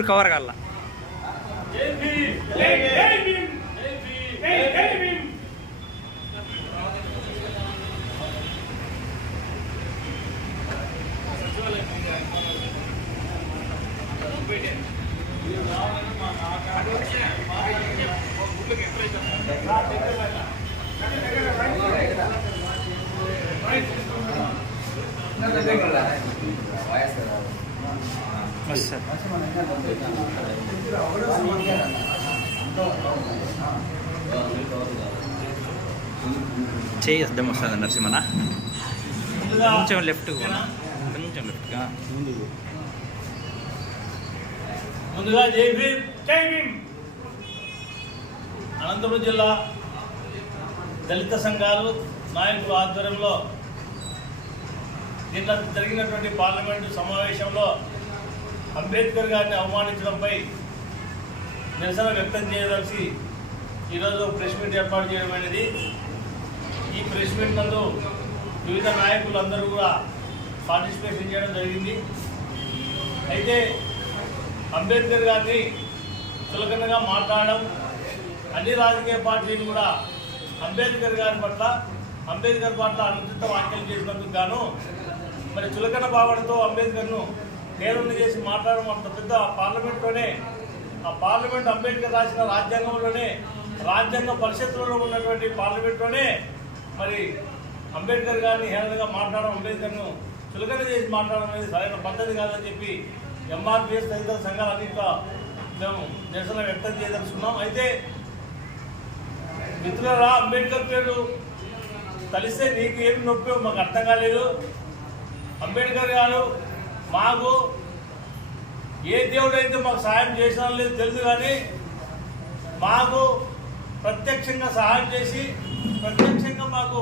అందరూ కవర్ కాల చేయి అర్థం వస్తుంది నరసింహన కొంచెం లెఫ్ట్ కొంచెం లెఫ్ట్గా ముందుగా జై భీమ్ జై భీమ్. అనంతపురం జిల్లా దళిత సంఘాలు నాయకుల ఆధ్వర్యంలో నిన్న జరిగినటువంటి పార్లమెంటు సమావేశంలో అంబేద్కర్ గారిని అవమానించడంపై నిరసన వ్యక్తం చేయదలిసి ఈరోజు ప్రెస్ మీట్ ఏర్పాటు చేయడం అనేది. ఈ ప్రెస్ మీట్ నందు వివిధ నాయకులు అందరూ కూడా పార్టిసిపేషన్ చేయడం జరిగింది. అయితే అంబేద్కర్ గారిని చులకనగా మాట్లాడడం, అన్ని రాజకీయ పార్టీలు కూడా అంబేద్కర్ పట్ల అనుచిత వ్యాఖ్యలు చేసినందుకు గాను మరి చులకన భావనతో అంబేద్కర్ను నేరుని చేసి మాట్లాడడం అంత పెద్ద పార్లమెంట్లోనే, ఆ పార్లమెంట్ అంబేద్కర్ రాసిన రాజ్యాంగంలోనే, రాజ్యాంగ పరిషత్తులో ఉన్నటువంటి పార్లమెంట్లోనే మరి అంబేద్కర్ గారిని హేళనగా మాట్లాడడం, అంబేద్కర్ను చులకన చేసి మాట్లాడడం అనేది సరైన పద్ధతి కాదని చెప్పి ఎంఆర్పిఎస్ తదితర సంఘాలన్నింటిలో మేము నిరసన వ్యక్తం చేయదలుచుకున్నాం. అయితే మిత్రులారా, అంబేద్కర్ పేరు కలిస్తే నీకు ఏమి నొప్పి మాకు అర్థం కాలేదు. అంబేద్కర్ గారు మాకు ఏ దేవుడైతే మాకు సహాయం చేసినా లేదు తెలుసు, కానీ మాకు ప్రత్యక్షంగా సహాయం చేసి, ప్రత్యక్షంగా మాకు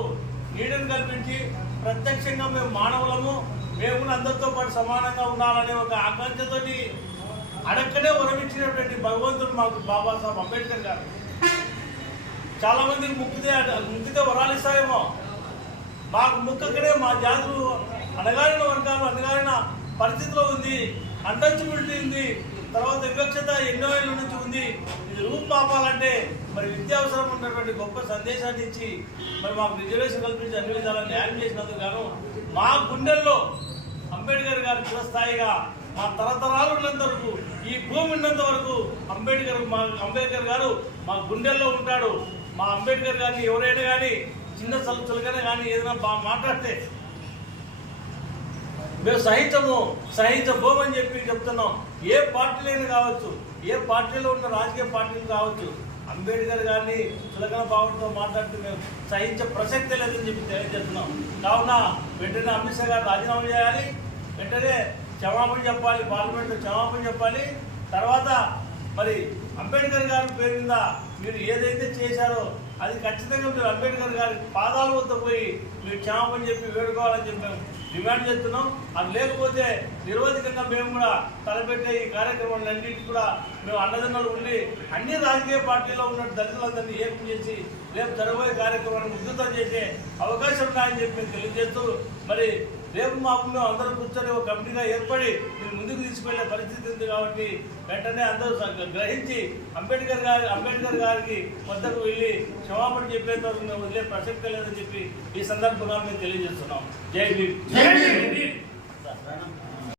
నీడను కల్పించి, ప్రత్యక్షంగా మేము మానవులము, మేము అందరితో పాటు సమానంగా ఉండాలనే ఒక ఆకాంక్షతోటి అడక్కనే వరమిచ్చినటువంటి భగవంతుడు మాకు బాబాసాహెబ్ అంబేద్కర్ గారు. చాలా మందికి ముక్కితే వరాలు ఇస్తాయేమో, మాకు ముక్కకనే మా జాతులు అణగారిన వర్గాలు అణగారిన పరిస్థితిలో ఉంది, అన్టచబిలిటీ ఉంది, తర్వాత వివక్షత ఎన్నో ఏళ్ళ నుంచి ఉంది. ఇది రూపుమాపాలంటే మరి విద్య అవసరం ఉన్నటువంటి గొప్ప సందేశాన్ని ఇచ్చి మరి మాకు రిజర్వేషన్ కల్పించి అన్ని విధాలా న్యాయం చేసినందుకు గాను మా గుండెల్లో అంబేద్కర్ గారు చిరస్థాయిగా మా తరతరాలు ఉన్నంత వరకు, ఈ భూమి ఉన్నంత వరకు అంబేద్కర్ గారు మా గుండెల్లో ఉంటాడు. మా అంబేద్కర్ గారిని ఎవరైనా కానీ చిన్న చులకనే కానీ ఏదైనా మాట్లాడితే మేము సహించబోమని చెప్పి చెప్తున్నాం. ఏ పార్టీలైనా కావచ్చు, ఏ పార్టీలో ఉన్న రాజకీయ పార్టీలు కావచ్చు, అంబేద్కర్ గారిని చులకన భావంతో మాట్లాడితే మేము సహించే ప్రసక్తే లేదని చెప్పి తెలియజేస్తున్నాం. కావున వెంటనే అమిత్ షా గారు రాజీనామా చేయాలి, వెంటనే క్షమాపణ చెప్పాలి, పార్లమెంట్లో క్షమాపణ చెప్పాలి. తర్వాత మరి అంబేద్కర్ గారి పేరు మీద మీరు ఏదైతే చేశారో అది ఖచ్చితంగా మీరు అంబేద్కర్ గారి పాదాల వద్ద పోయి మీరు క్షమాపణ చెప్పి వేడుకోవాలని చెప్పి మేము డిమాండ్ చేస్తున్నాం. అది లేకపోతే నిరోధికంగా మేము కూడా తలపెట్టే ఈ కార్యక్రమాలన్నింటికి కూడా మేము అండదండలు ఉండి అన్ని రాజకీయ పార్టీల్లో ఉన్న దళితులందరినీ ఏకం చేసి రేపు జరగబోయే కార్యక్రమాన్ని ఉధృతం చేసే అవకాశం ఉన్నాయని చెప్పి మేము తెలియజేస్తూ, మరి రేపు మాకు మేము అందరూ కూర్చొని ఒక కమిటీగా ఏర్పడి మీరు ముందుకు తీసుకువెళ్ళే పరిస్థితి ఉంది. కాబట్టి వెంటనే అందరూ గ్రహించి అంబేద్కర్ గారికి వద్దకు వెళ్ళి క్షమాపణ చెప్పేంత వదిలే ప్రసక్తి లేదని చెప్పి ఈ సందర్భంగా మేము తెలియజేస్తున్నాం. జై భీమ్.